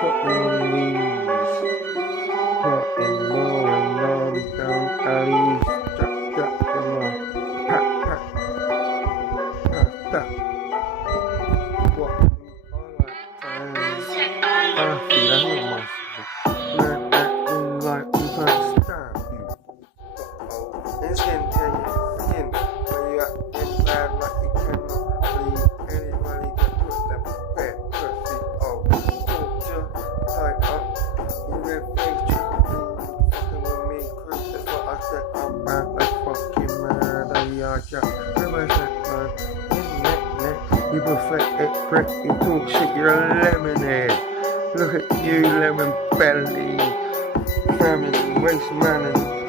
putting these, putting more and more down alleys, drop them off, pat, pat, pat, pat. What all that time, I feel I'm on myself. Not acting like we can't stop you. It's getting tell you again, when you acting bad like you cannot believe anybody can put them bad pussy off. Culture tied up, you never think truly fucking with me, cause that's what I said. I'm bad like fucking mad, I ya. Never said man, you pathetic prick, you talk shit, you're a lemonhead. Look at you, lemon belly, famine, waste man and